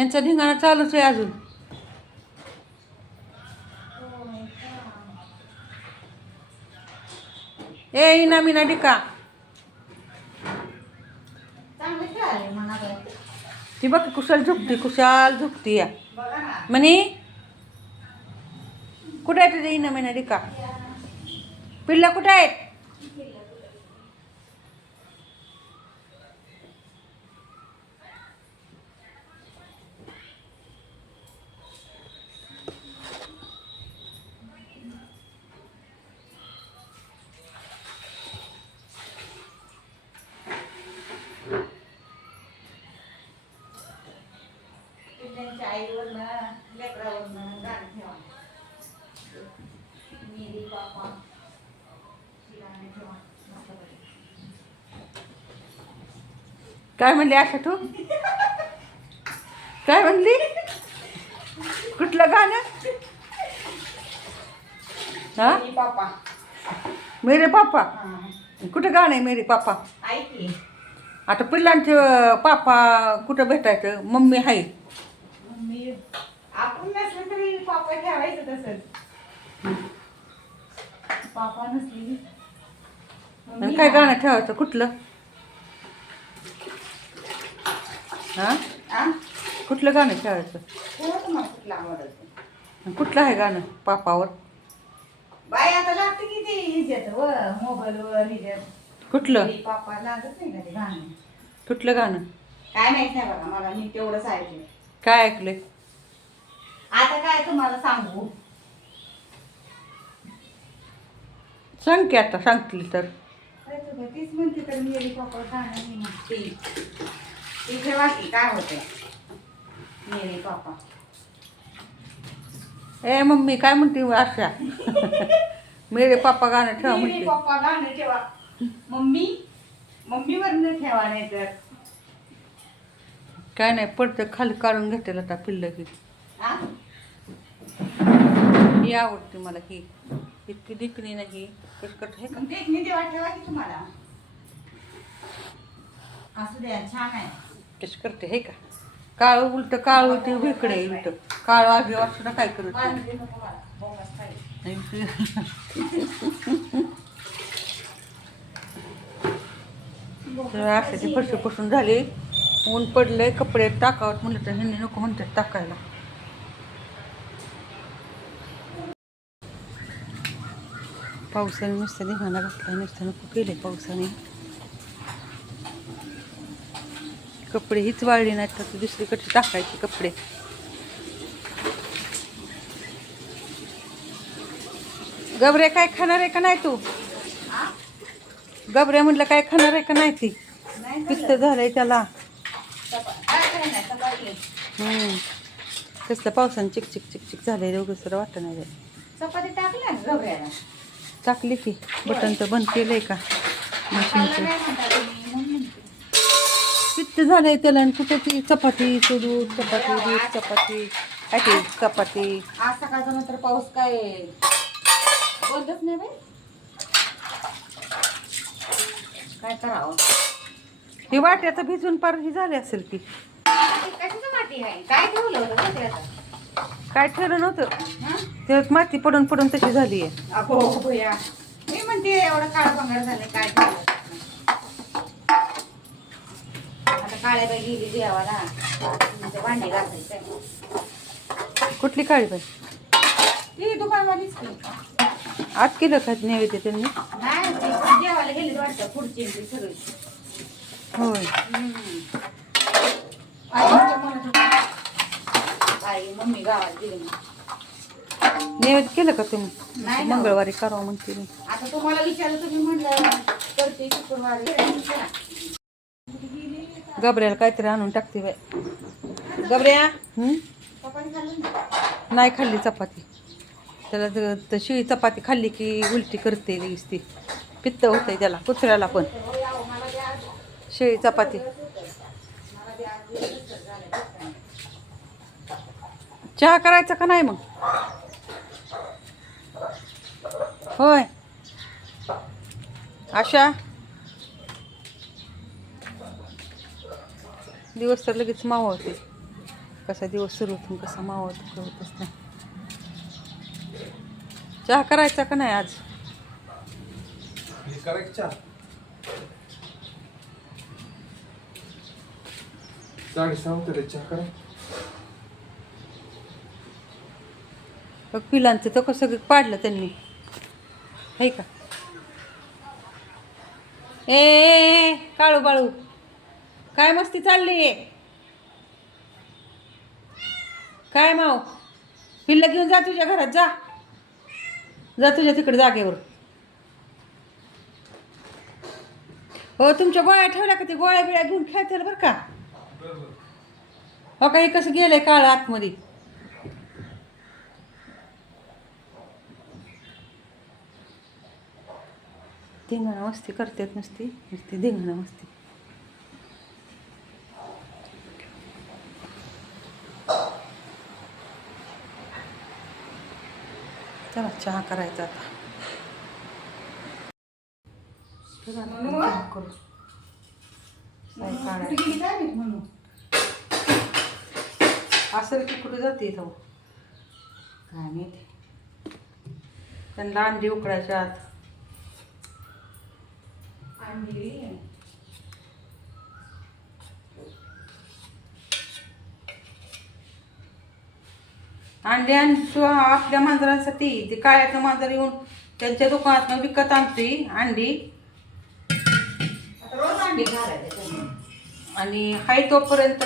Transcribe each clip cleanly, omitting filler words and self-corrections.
यांचा धिंगाणा चालूच आहे अजून. ए इना मीना डिका ती बघ कुशाल झुकती या म्हणे. कुठे आहे तुझे इना मीना डिका? पिल्ला कुठे आहेत? काय म्हणली आशा तू? काय म्हणली? कुठलं गाणं? हा पापा मेरे पापा. कुठं गाणं आहे मेरे पापा? आता पिल्लांचे पापा कुठं भेटायचं? मम्मी आहे. मम्मी आपण नसलं तरी पापा ठेवायचं तसंच. पापा नसली आणि काय गाणं ठेवायचं? कुठलं? हा कुठलं गाणं ठेवायचं? कुठलं आवडतं? कुठलं आहे गाणं पापावर? बाई आता लागतं की ते हिच्यात व मोबाईलवर हिच्यात. कुठलं? पापा लागत नाही का ते गाणं? कुठलं गाणं? काय माहित नाही बघा मला, मी तेवढंच ऐकलं. काय ऐकलंय? आता काय तुम्हाला सांगू? सांग की आता सांगतील तर. तीच म्हणते तर मेरी पापा गाणं मी म्हणते. तिथे वाटली काय होते मेरे पापा. ए मम्मी काय म्हणते आशा? मेरे पापा गाणं ठेवा मेरे म्हणते. पापा गाणं ठेवा. मम्मीवर न ठेवा नाही तर. काय नाही पडतं खाली काढून घेते आता पिल्लं की. हा? ही आवडते मला ही. इतकी दिकणी नाही कटकट आहे का? मग देखणी देवा ठेवा की तुम्हाला. असू द्या छान आहे. कशी करते हे का? काळ उलट काळ उलट वेकडे उलट काळ आजीवर सुद्धा काय करत नाही. पाणी दे नको मला, बोंगाच पाहिजे. तर अशाची फरशी पुसून झाली. ऊन पडलंय कपडे टाकावत म्हणलं तर ह्यांनी नको म्हणतात टाकायला. पावसाने नुसतं धिंगाणा घातला, नुसतं नको केले पावसाने. कपडे हीच वाळली नाहीत तर दुसरीकडचे टाकायचे कपडे. गबरे काय खाणार आहे का नाही तू? गबरे म्हटलं काय खाणार आहे का नाही ती? पित्त झालंय त्याला. कसलं पावसाने चिकचिक चिकचिक झालंय दोघं वाटत नाही. चपाती टाकल्या गवऱ्याला. टाकली की बटन तर बंद केलंय का मशीनचं? पित्त झालंय त्याला. आणि कुठे ती चपाती दूध चपाती दूध चपाती काय ती चपाती. आज सकाळचा नंतर पाऊस काय बंदच नाही बाई. काय करावं? ही वाट्याचं भिजून पार ही झाली असेल की. कशाचं माती आहे? काय ठेवलं होतं ते आता? काय ठरलं नव्हतं हं? त्यात माती पडून पडून तशी झाली आहे. अगो भैया, मी म्हणते एवढं काळ भंगार झाले काय ठेवलं. आता काळ्या बाई गेली देवाला, तुमचं भांडी घासायचं. कुठली काळी बाई? ती दुकानवालीच की. आज केलं का नैवेद्य त्यांनी? नाही ती देवाला गेली वाटतं पुढची ती सगळी. होय. आई मम्मी गावात गेली मग. नैवेद्य केलं का तुम्ही? नाही ना. मंगळवारी करावं म्हणते मी. आता तुम्हाला विचारलं तुम्ही म्हणलं करते शुक्रवारी. गबऱ्याला काहीतरी आणून टाकते बाई. गबऱ्या चपाती खाल्ली ना? नाही खाल्ली चपाती. त्याला शिळी चपाती खाल्ली की उलटी करते लगेच ती. पित्त होतंय त्याला कुत्र्याला पण. शिळी चपाती. चहा करायचा का नाही मग? होय आशा. दिवस तर लगेच मावळते. कसा दिवस सुरू होतो कसा मावळतो कळतच नाही. चहा करायचा का नाही आज? करायचा 6:30 होते चहा करा. बघ पिलांचं तर कसं पाडलं त्यांनी, आहे का? ए काळू बाळू, काय मस्ती चालली आहे? काय माव, पिल्ला घेऊन जा तुझ्या घरात, जा जा तुझ्या तिकडे जागेवर. हो तुमच्या गोळ्या ठेवल्या का? ते गोळ्या बिळ्या घेऊन खेळतील बरं का. हो का, हे कसं गेलंय काळ आतमध्ये. धिंगाणा मस्ती करतात नुसती नुसती धिंगाणा मस्ती. चला चहा करायचा आता. चला आता चहा करू. काय काढायचं म्हणून असं की कुठं जाते इथं काय माहिती. त्यांना अंडी उकडायच्या आत. आणली अंडे आणतो आपल्या मांजरांसाठी. ते काळ्याचं मांजर येऊन त्यांच्या दुकानात विकत आणते अंडी. रोज अंडी घालायचं. आणि हाय तोपर्यंत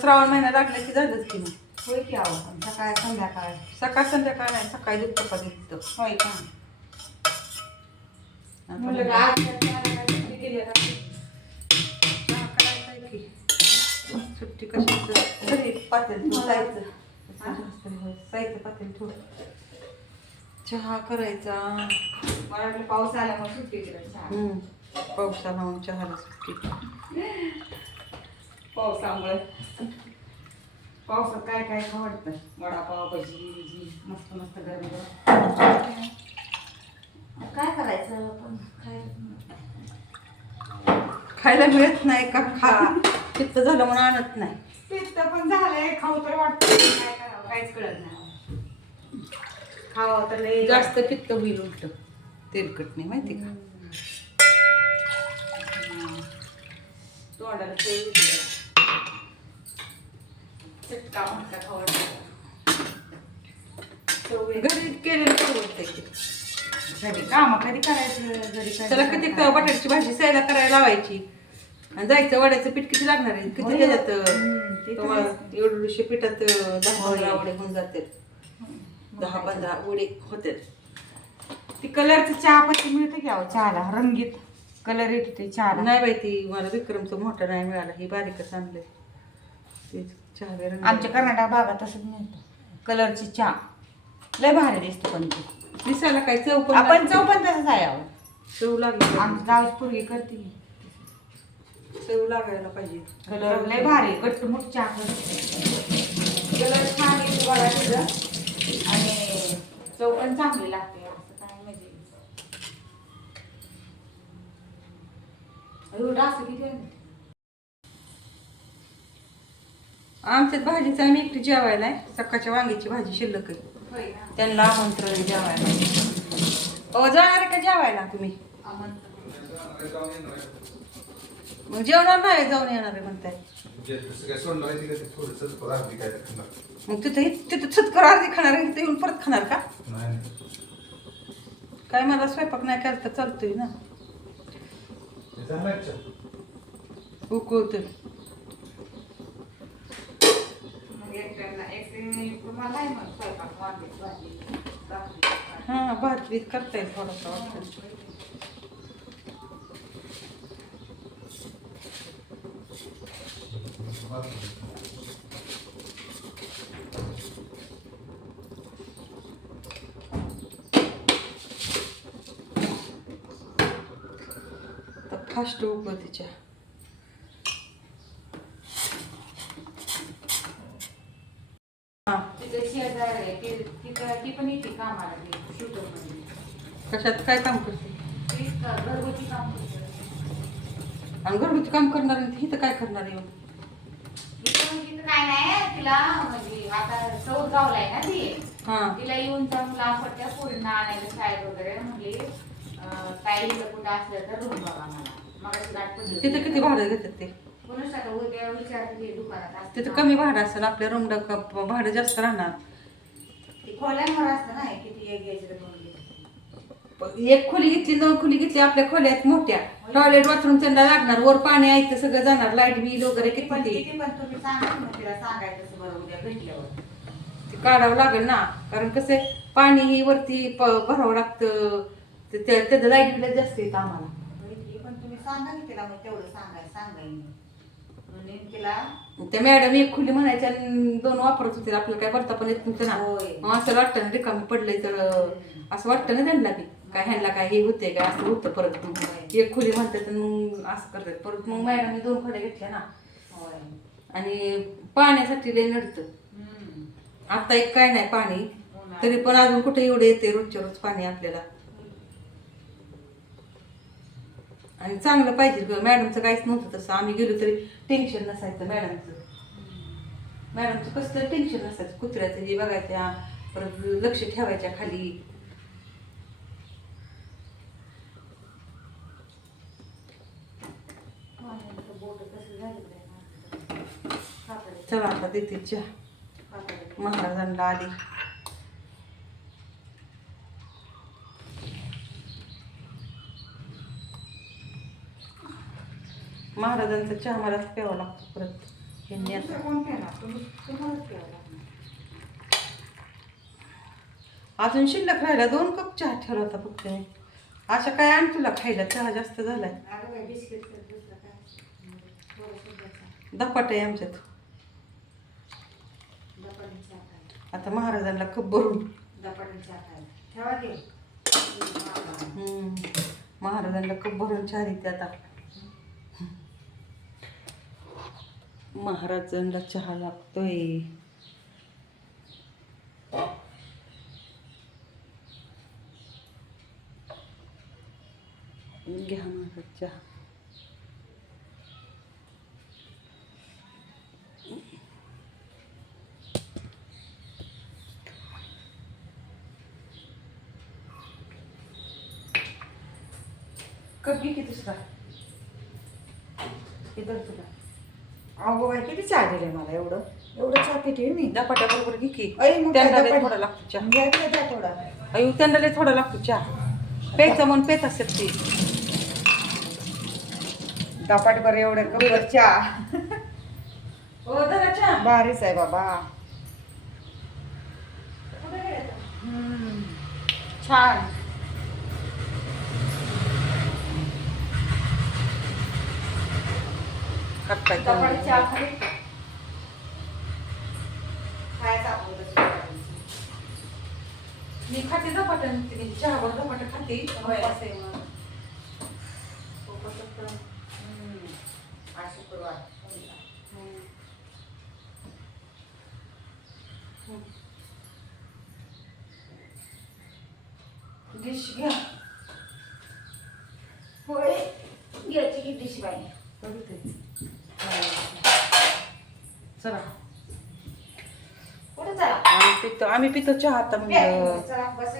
श्रावण महिना लागला की झालंच की मग. होय की आहो, सकाळ संध्याकाळ. सकाळ संध्याकाळ नाही, सकाळी दूध चपाती देतो. होय का. आता आज चहा करायचा आहे की. सुट्टी कशाचं घरी पातेल जायचं जायचं पातेल थोडं. चहा करायचा. मला वाटलं पाऊस आल्यामुळे सुट्टी दिली. पावसाला मग चहाला सुट्टी. पावसामुळे पावसात काय काय आवडतं. वडापाव, भजी बिजी मस्त मस्त गरम गरम. काय करायचं पण खायला मिळत नाही का? खा पित्त झालं म्हणून आणत नाही. पित्त पण झालंय, खाऊ तर वाटतं, काय करावं काहीच कळत नाही. खावं तर लई जास्त पित्त होईल उलट. तेलकट नाही माहिती का. तोंडाला चटका म्हणता खावं. घरी केलेलं परवडतंय की. घरी काम कधी करायचं घरी त्याला किती बटाट्याची भाजी सायला करायला लावायची आणि जायचं. वड्याचं पीठ किती लागणार आहे? किती त्याच्यात तुम्हाला एवढ्याशे पिठात 10-15 वडे होऊन जाते. 10-15 वडे होते. ती कलरचं चहा पत्ती मिळते की अहो, चहाला रंगीत कलर येतो ते चहाला. नाही माहिती मला. विक्रमचं मोठं नाही मिळालं, ही बारीकच आणलंय. ते चहा रंग आमच्या कर्नाटक भागात तसंच मिळतं कलरची चहा. लय भारी दिसतो पण ती. दिसायला काय चव पण आपण चव पण तसंच आहे अहो. चव लागली. आमची जाऊच पूर्वी करते. चव लागायला पाहिजे. कलर लय भारी गट्टमुट चहा करते. कलर छान येतो बघा तुझं आणि चव पण चांगली लागते. असं काय म्हणजे एवढं असं किती आहे? आमच्यात भाजीचं आम्ही एकटी जेवायला आहे. सकाळच्या वांग्याची भाजी शिल्लक आहे. होय ना. त्यांना आमंत्रण जेवायला. हो जाणार आहे का जेवायला तुम्ही? मग जेवणार नाही, जाऊन येणार आहे म्हणताय. मग तिथं छतकर अर्धी खाणार आहे, तिथं येऊन परत खाणार का? काय मला स्वयंपाक नाही करता चालतोय ना. उकळतोय. हा भात बीत करता येईल थोडासा वाटतं. फास्ट उकळते चहा. तिथे शेजार आहे ती पण येते कामाला शूटरमध्ये. कशात काय काम करते? घरगुती काम करते. आणि घरगुती काम करणार आहे इथं काय करणार आहे? तिथं काय नाही तिला म्हणजे आता चौथ गावलाय ना ती हा तिला येऊन जाऊन लांब पडत्या पोरींना आणायला शाळेत वगैरे म्हणली काही इथं कुठं असलं तर रूम बघा मला मग गाठ पडली तिथं किती भाडं घेतात ते? कोणच आता उद्या विचारते दुकानात असतं तिथं ना. कमी भाडं असेल, आपल्या रूम भाडं जास्त राहणार. ती खोल्यांवर असतं ना किती एक घ्यायचं तर दोन घ्यायचं. एक खोली घेतली, 2 खोली घेतली, आपल्या खोल्या आहेत मोठ्या, टॉयलेट बाथरूम त्यांना लागणार, वर पाणी आहे सगळं जाणार, लाईट बिल वगैरे किती पण किती किती पण तुम्ही सांगा मग तिला सांगायचं तसं बरं उद्या भेटल्यावर. ते काढावं लागेल ना, कारण कसं आहे, पाणी ही वरती भरावं लागतं, त्याचं लाईट बिल जास्त येतं आम्हाला. हे पण तुम्ही सांगा की तिला मग तेवढं सांगायचं म्हणून तिला त्या मॅडम एक खोली म्हणायच्या आणि 2 वापरत होते, आपल्याला काय भरता पण येत नव्हतं ना. होय. मग असं वाटतं ना रिकामी पडलंय तर असं वाटतं ना त्यांना बी काय ह्यांना काय हे होते काय असं होतं. परत मग एक खोली म्हणतात आणि मग असं करतात. परत मग मॅडमने 2 खोल्या घेतल्या ना, होय. आणि पाण्यासाठी लय नडतं. आता एक काय नाही पाणी, तरी पण अजून कुठे एवढं येते रोजच्या रोज पाणी आपल्याला. आणि चांगलं पाहिजे. मॅडमचं काहीच नव्हतं तसं, आम्ही गेलो तरी टेन्शन नसायचं मॅडमचं. मॅडमचं कसलं टेन्शन नसायचं, कुत्र्याचं हे बघायच्या, परत लक्ष ठेवायच्या खाली. चला आता देते चहा, महाराजांना आली. महाराजांचा चहा मलाच प्यावा लागतो परत. ह्यांनी आता कोण पेणार? तुम्हालाच प्यावं लागणार. अजून शिल्लक राहिला, 2 कप चहा ठेवला होता फक्त मी. अशा काय आण तुला खायला, चहा जास्त झालाय. अगं बाई, बिस्किट तर दुसरं काय? थोडंसं द्यायचं. धपाट आहे आमच्यात. दपाटी चहा खायला. आता महाराजांना कप भरून दपाटी चहा खायला. ठेवा की. महाराजांना कप भरून चहा देते आता. महाराजांना चहा लागतोय. घ्या महाराज चहा. कप घे की दुसरा. इधर तुला अगो बाई, किती चहा दिले मला एवढं चहा पिते मी. धपाट्याबरोबर घे की. अय, मग काय त्यांना लय धपाट- थोडा लागतो चहा. घ्या की द्या थोडा. अयो त्यांना लय थोडा लागतो चहा. प्यायचा म्हणून पेत असतात ते. दपाट बरं एवढं कपवर चहा. हो जरा चहा. भारीच आहे बाबा. छान. हातपाय दपाट चहा चालू. खाली खायचं आपण तसं. मी खाते धपाट, चहावर धपाट खाते. होय. उपास आहे म्हणून. आज शुक्रवार. डिश घ्या. होय, घ्यायची की डिश बाई. चला कुठे चला? आम्ही पितो चहा आता. म्हणजे चला बस.